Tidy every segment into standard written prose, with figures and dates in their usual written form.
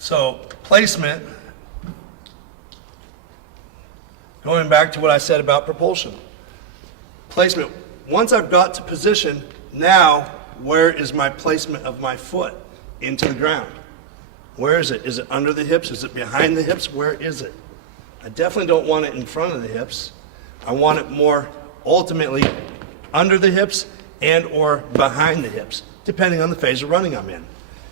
So placement, going back to what I said about propulsion. Placement, once I've got to position, now where is my placement of my foot into the ground? Where is it? Is it under the hips? Is it behind the hips? Where is it? I definitely don't want it in front of the hips. I want it more ultimately under the hips and or behind the hips, depending on the phase of running I'm in.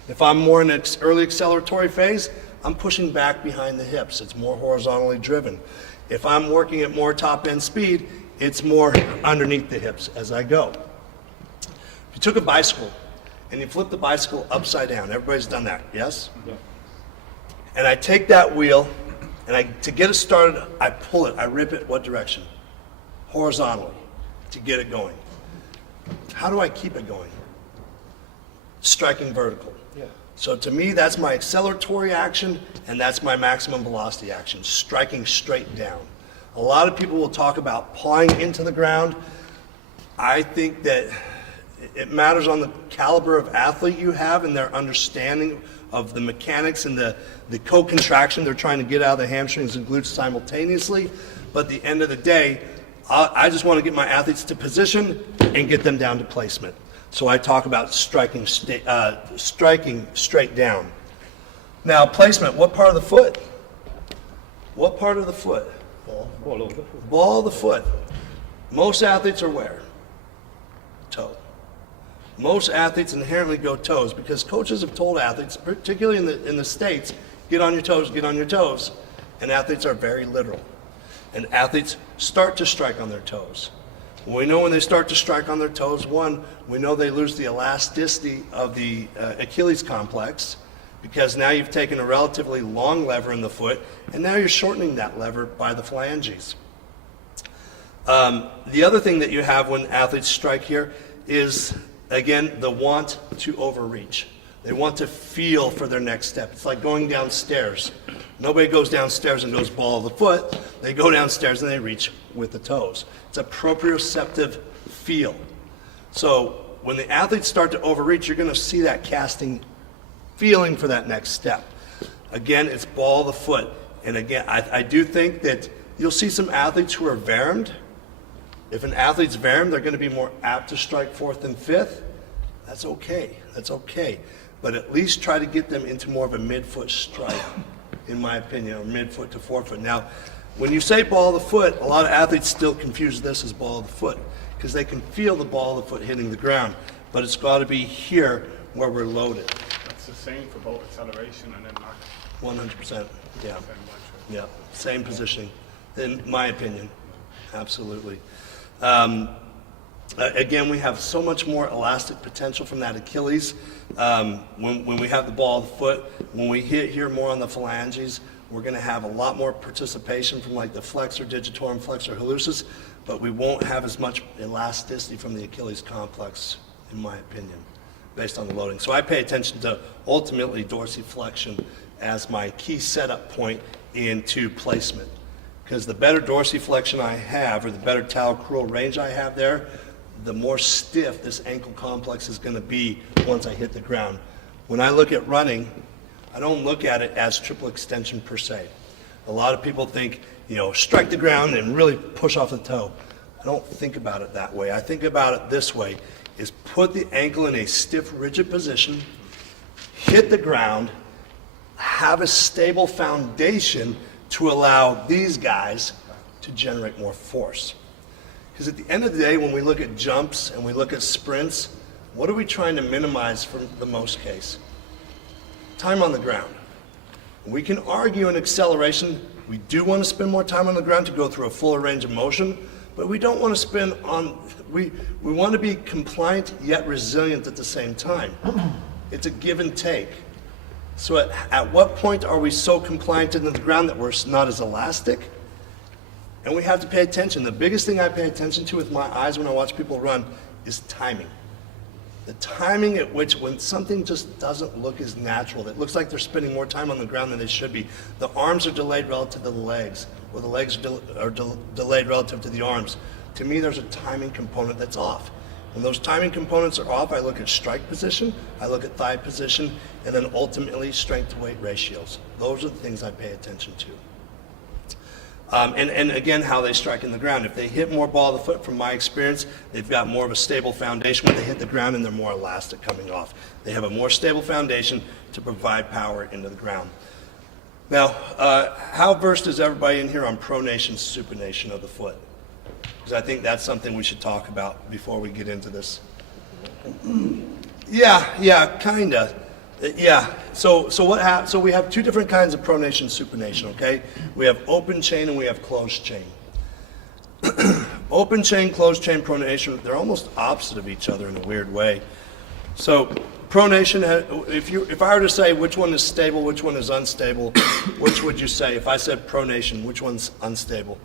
If I'm more in an early acceleratory phase, I'm pushing back behind the hips. It's more horizontally driven. If I'm working at more top end speed, it's more underneath the hips as I go. If you took a bicycle and you flip the bicycle upside down, everybody's done that, yes? Yeah. And I take that wheel and to get it started, I pull it, I rip it, what direction? Horizontally, to get it going. How do I keep it going? Striking vertical. Yeah. So to me, that's my acceleratory action, and that's my maximum velocity action, striking straight down. A lot of people will talk about pawing into the ground. I think that it matters on the caliber of athlete you have and their understanding of the mechanics and the co-contraction they're trying to get out of the hamstrings and glutes simultaneously. But at the end of the day, I just want to get my athletes to position and get them down to placement. So I talk about striking straight down. Now placement, what part of the foot? What part of the foot? Ball of the foot. Most athletes are where? Toe. Most athletes inherently go toes because coaches have told athletes, particularly in the States, get on your toes, get on your toes. And athletes are very literal. And athletes start to strike on their toes. We know when they start to strike on their toes, one, we know they lose the elasticity of the Achilles complex because now you've taken a relatively long lever in the foot and now you're shortening that lever by the phalanges. The other thing that you have when athletes strike here is, again, the want to overreach. They want to feel for their next step. It's like going downstairs. Nobody goes downstairs and goes ball of the foot. They go downstairs and they reach with the toes. It's a proprioceptive feel. So when the athletes start to overreach, you're going to see that casting feeling for that next step. Again, it's ball of the foot. And again, I do think that you'll see some athletes who are varimed. If an athlete's varimed, they're going to be more apt to strike fourth and fifth. That's okay. That's okay. But at least try to get them into more of a midfoot strike, in my opinion, or midfoot to forefoot. Now, when you say ball of the foot, a lot of athletes still confuse this as ball of the foot because they can feel the ball of the foot hitting the ground, but it's got to be here where we're loaded. That's the same for both acceleration and then knock. 100%. Yeah. Yeah. Same positioning, in my opinion. Absolutely. Again, we have so much more elastic potential from that Achilles. When we have the ball of the foot, when we hit here more on the phalanges, we're going to have a lot more participation from like the flexor digitorum, flexor hallucis, but we won't have as much elasticity from the Achilles complex, in my opinion, based on the loading. So I pay attention to ultimately dorsiflexion as my key setup point into placement. Because the better dorsiflexion I have, or the better talocrural range I have there, the more stiff this ankle complex is going to be once I hit the ground. When I look at running, I don't look at it as triple extension per se. A lot of people think, strike the ground and really push off the toe. I don't think about it that way. I think about it this way, is put the ankle in a stiff, rigid position, hit the ground, have a stable foundation to allow these guys to generate more force. Because at the end of the day, when we look at jumps and we look at sprints, what are we trying to minimize for the most case? Time on the ground. We can argue in acceleration, we do want to spend more time on the ground to go through a fuller range of motion, but we don't want to spend on, we want to be compliant yet resilient at the same time. It's a give and take. So at what point are we so compliant into the ground that we're not as elastic? And we have to pay attention. The biggest thing I pay attention to with my eyes when I watch people run is timing. The timing at which when something just doesn't look as natural, that looks like they're spending more time on the ground than they should be. The arms are delayed relative to the legs, or the legs are delayed relative to the arms. To me, there's a timing component that's off. When those timing components are off, I look at strike position, I look at thigh position, and then ultimately strength to weight ratios. Those are the things I pay attention to. And again, how they strike in the ground. If they hit more ball of the foot, from my experience, they've got more of a stable foundation when they hit the ground, and they're more elastic coming off. They have a more stable foundation to provide power into the ground. Now, how versed is everybody in here on pronation, supination of the foot? Because I think that's something we should talk about before we get into this. Yeah, kinda. Yeah. So what happens? So we have two different kinds of pronation, supination. Okay. We have open chain and we have closed chain. Open chain, closed chain pronation. They're almost opposite of each other in a weird way. So pronation. If I were to say which one is stable, which one is unstable, which would you say? If I said pronation, which one's unstable?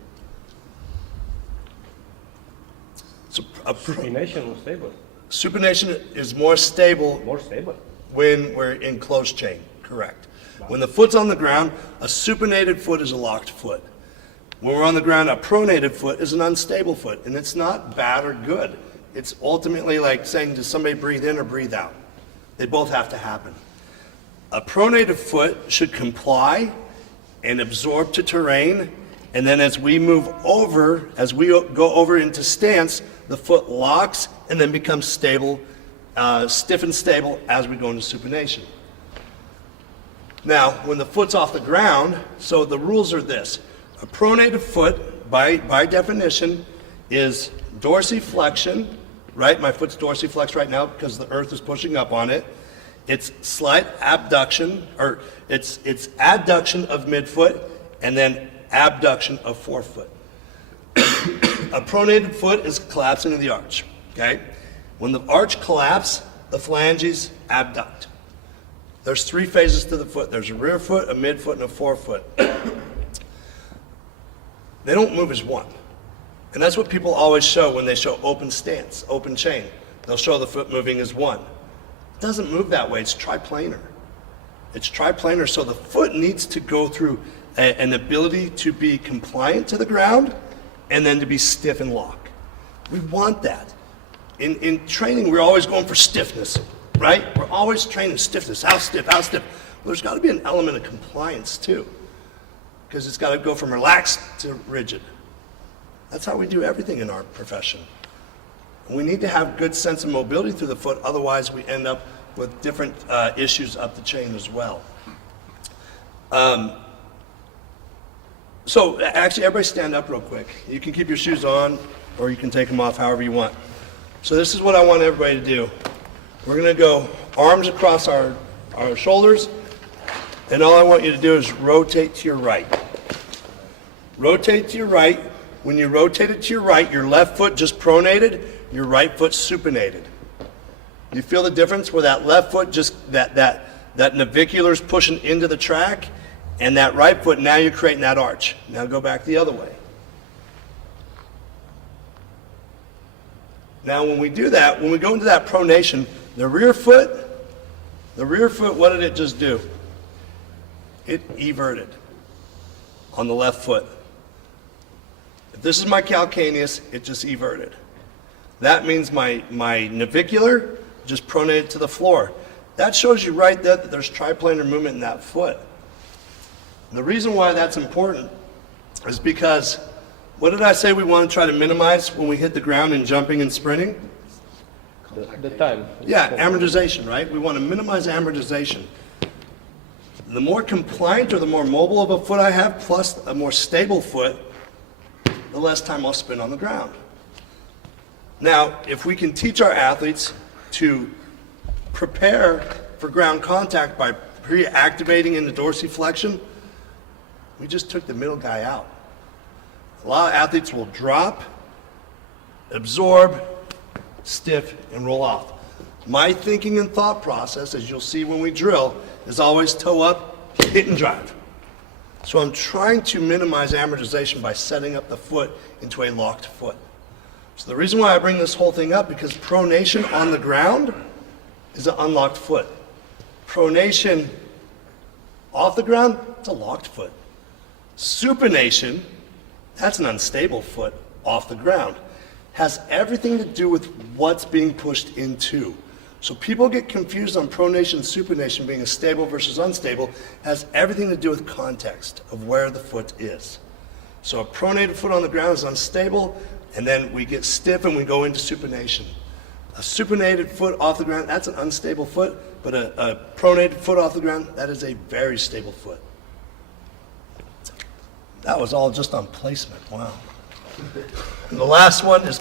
So Supination was stable. supination is more stable More stable. when we're in closed chain, correct. When the foot's on the ground, a supinated foot is a locked foot. When we're on the ground, a pronated foot is an unstable foot, and it's not bad or good. It's ultimately like saying, does somebody breathe in or breathe out? They both have to happen. A pronated foot should comply and absorb to terrain, and then as we move over, as we go over into stance, the foot locks and then becomes stable, stiff and stable as we go into supination. Now, when the foot's off the ground, so the rules are this. A pronated foot, by definition, is dorsiflexion, right? My foot's dorsiflexed right now because the earth is pushing up on it. It's slight abduction, or it's adduction of midfoot, and then abduction of forefoot. A pronated foot is collapsing of the arch, okay? When the arch collapses, the phalanges abduct. There's three phases to the foot. There's a rear foot, a midfoot, and a forefoot. They don't move as one. And that's what people always show when they show open stance, open chain. They'll show the foot moving as one. It doesn't move that way. It's triplanar. It's triplanar, so the foot needs to go through an ability to be compliant to the ground and then to be stiff and lock. We want that. In training, we're always going for stiffness, right? We're always training stiffness, how stiff, how stiff. Well, there's got to be an element of compliance too, because it's got to go from relaxed to rigid. That's how we do everything in our profession. We need to have good sense of mobility through the foot, otherwise we end up with different issues up the chain as well. So actually, everybody stand up real quick. You can keep your shoes on, or you can take them off however you want. So this is what I want everybody to do. We're going to go arms across our shoulders, and all I want you to do is rotate to your right. Rotate to your right. When you rotate it to your right, your left foot just pronated, your right foot supinated. You feel the difference where that left foot just, that navicular's pushing into the track, and that right foot, now you're creating that arch. Now go back the other way. Now when we do that, when we go into that pronation, the rear foot, what did it just do? It everted on the left foot. If this is my calcaneus, it just everted. That means my navicular just pronated to the floor. That shows you right there that there's triplanar movement in that foot. And the reason why that's important is because, what did I say we want to try to minimize when we hit the ground and jumping and sprinting? The time. Yeah, amortization, right? We want to minimize amortization. The more compliant or the more mobile of a foot I have, plus a more stable foot, the less time I'll spend on the ground. Now, if we can teach our athletes to prepare for ground contact by pre-activating in the dorsiflexion, we just took the middle guy out. A lot of athletes will drop, absorb, stiff, and roll off. My thinking and thought process, as you'll see when we drill, is always toe up, hit and drive. So I'm trying to minimize amortization by setting up the foot into a locked foot. So the reason why I bring this whole thing up, because pronation on the ground is an unlocked foot. Pronation off the ground, it's a locked foot. Supination, that's an unstable foot off the ground. has everything to do with what's being pushed into. So people get confused on pronation, supination being a stable versus unstable, has everything to do with context of where the foot is. So a pronated foot on the ground is unstable, and then we get stiff and we go into supination. A supinated foot off the ground, that's an unstable foot, but a pronated foot off the ground, that is a very stable foot. That was all just on placement, wow. And the last one is